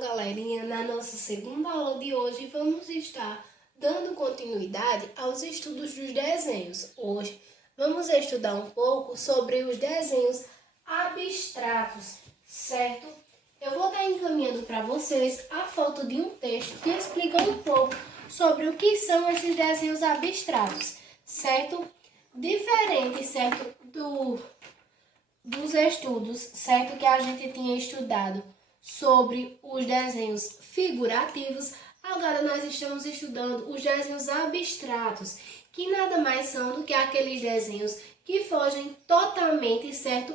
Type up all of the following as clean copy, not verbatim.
Então, galerinha, na nossa segunda aula de hoje, vamos estar dando continuidade aos estudos dos desenhos. Hoje, vamos estudar um pouco sobre os desenhos abstratos, certo? Eu vou estar encaminhando para vocês a foto de um texto que explica um pouco sobre o que são esses desenhos abstratos, certo? Diferente, certo, dos estudos, certo, que a gente tinha estudado sobre os desenhos figurativos, agora nós estamos estudando os desenhos abstratos, que nada mais são do que aqueles desenhos que fogem totalmente, certo,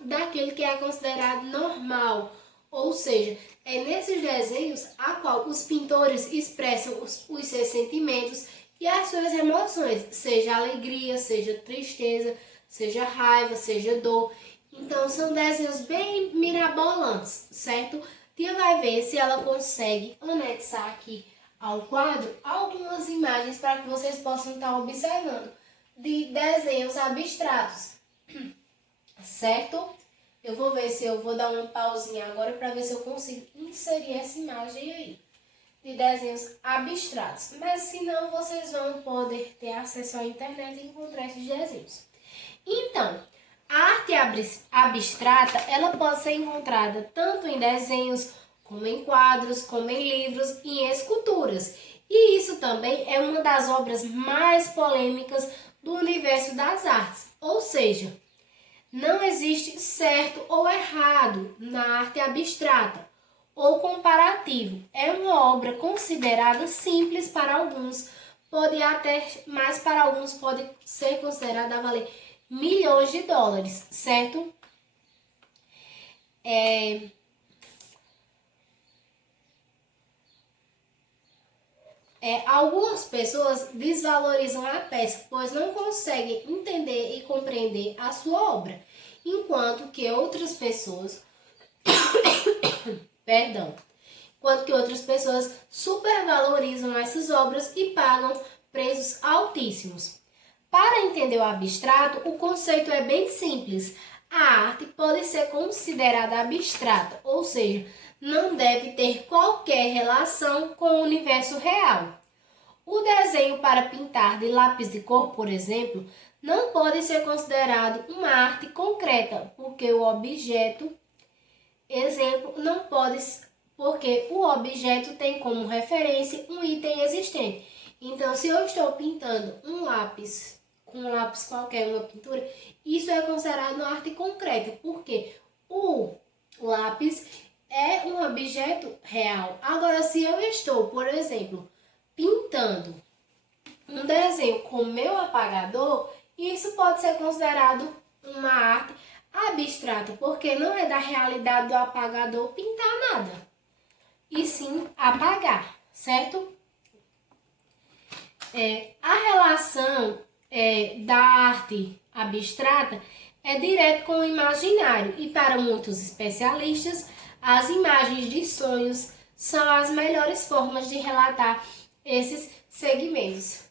daquele que é considerado normal. Ou seja, é nesses desenhos a qual os pintores expressam os seus sentimentos e as suas emoções, seja alegria, seja tristeza, seja raiva, seja dor. Então, são desenhos bem mirabolantes, certo? Tia vai ver se ela consegue anexar aqui ao quadro algumas imagens para que vocês possam estar observando de desenhos abstratos, certo? Eu vou ver se eu vou dar uma pausinha agora para ver se eu consigo inserir essa imagem aí de desenhos abstratos. Mas se não, vocês vão poder ter acesso à internet e encontrar esses desenhos. Então, a arte abstrata, ela pode ser encontrada tanto em desenhos, como em quadros, como em livros e em esculturas. E isso também é uma das obras mais polêmicas do universo das artes. Ou seja, não existe certo ou errado na arte abstrata ou comparativo. É uma obra considerada simples para alguns, pode até, mas para alguns pode ser considerada a valer milhões de dólares, certo? Algumas pessoas desvalorizam a peça, pois não conseguem entender e compreender a sua obra, enquanto que outras pessoas, supervalorizam essas obras e pagam preços altíssimos. Para entender o abstrato, o conceito é bem simples. A arte pode ser considerada abstrata, ou seja, não deve ter qualquer relação com o universo real. O desenho para pintar de lápis de cor, por exemplo, não pode ser considerado uma arte concreta, porque o objeto tem como referência um item existente. Então, se eu estou pintando um lápis, com um lápis qualquer, uma pintura, isso é considerado uma arte concreta, porque o lápis é um objeto real. Agora, se eu estou, por exemplo, pintando um desenho com meu apagador, isso pode ser considerado uma arte abstrata, porque não é da realidade do apagador pintar nada, e sim apagar, certo? A relação da arte abstrata é direto com o imaginário e para muitos especialistas, as imagens de sonhos são as melhores formas de relatar esses segmentos.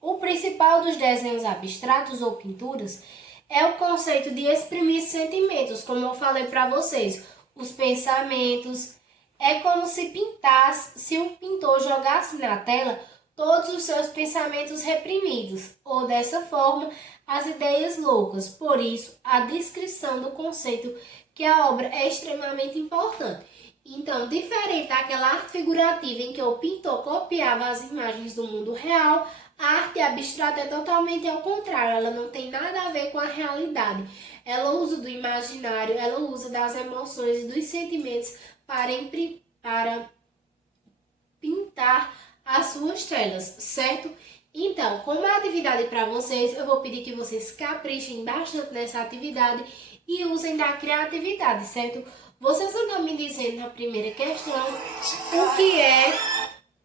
O principal dos desenhos abstratos ou pinturas é o conceito de exprimir sentimentos, como eu falei para vocês, os pensamentos. É como se o pintor jogasse na tela todos os seus pensamentos reprimidos, ou dessa forma, as ideias loucas. Por isso, a descrição do conceito que a obra é extremamente importante. Então, diferente daquela arte figurativa em que o pintor copiava as imagens do mundo real, a arte abstrata é totalmente ao contrário, ela não tem nada a ver com a realidade. Ela usa do imaginário, ela usa das emoções e dos sentimentos para pintar as suas telas, certo? Então, como atividade para vocês, eu vou pedir que vocês caprichem bastante nessa atividade e usem da criatividade, certo? Vocês vão estar me dizendo na primeira questão o que é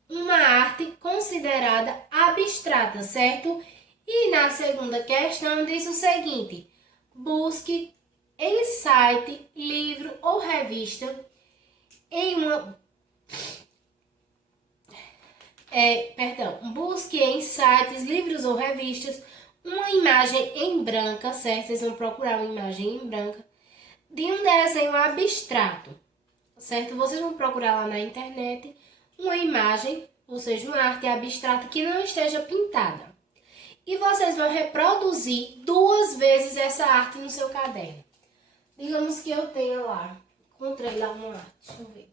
uma arte considerada abstrata, certo? E na segunda questão diz o seguinte: busque em site, livro ou revista busque em sites, livros ou revistas uma imagem em branca, certo? Vocês vão procurar uma imagem em branca de um desenho abstrato, certo? Vocês vão procurar lá na internet uma imagem, ou seja, uma arte abstrata que não esteja pintada. E vocês vão reproduzir 2 vezes essa arte no seu caderno. Digamos que eu tenha lá, encontrei lá uma arte, deixa eu ver aqui.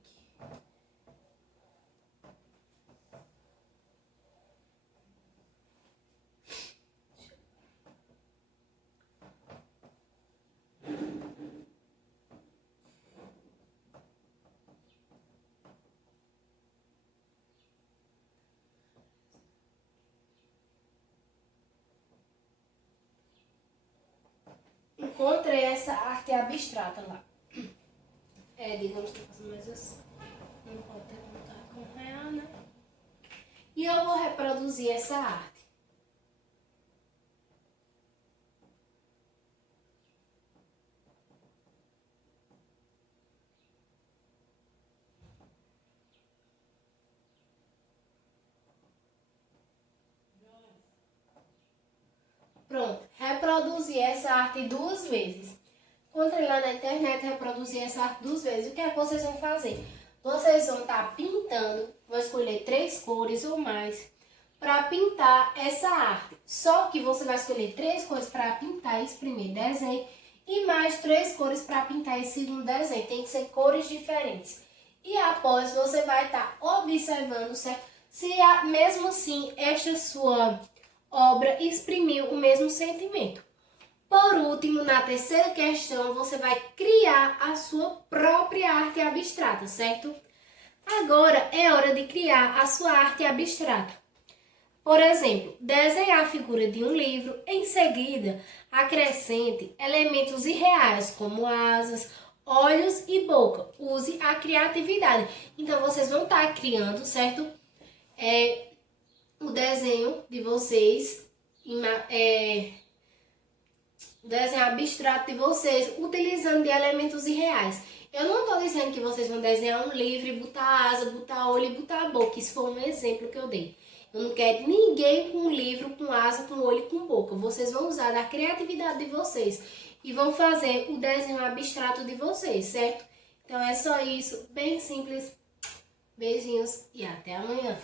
Encontrei essa arte abstrata lá. Digamos que eu faço mais assim. Não pode ter contato com o real, né? E eu vou reproduzir essa arte. Pronto, reproduzi essa arte 2 vezes. Encontrei lá na internet, reproduzi essa arte 2 vezes. O que é que vocês vão fazer? Vocês vão estar pintando, vão escolher 3 cores ou mais para pintar essa arte. Só que você vai escolher 3 cores para pintar esse primeiro desenho e mais 3 cores para pintar esse segundo desenho. Tem que ser cores diferentes. E após você vai estar observando, certo? Se mesmo assim esta sua obra exprimiu o mesmo sentimento. Por último, na terceira questão, você vai criar a sua própria arte abstrata, certo? Agora é hora de criar a sua arte abstrata. Por exemplo, desenhar a figura de um livro, em seguida, acrescente elementos irreais como asas, olhos e boca. Use a criatividade. Então, vocês vão estar criando, certo? O desenho de vocês, o desenho abstrato de vocês, utilizando de elementos irreais. Eu não estou dizendo que vocês vão desenhar um livro e botar asa, botar olho e botar boca. Isso foi um exemplo que eu dei. Eu não quero ninguém com um livro, com asa, com olho e com boca. Vocês vão usar da criatividade de vocês e vão fazer o desenho abstrato de vocês, certo? Então é só isso, bem simples. Beijinhos e até amanhã.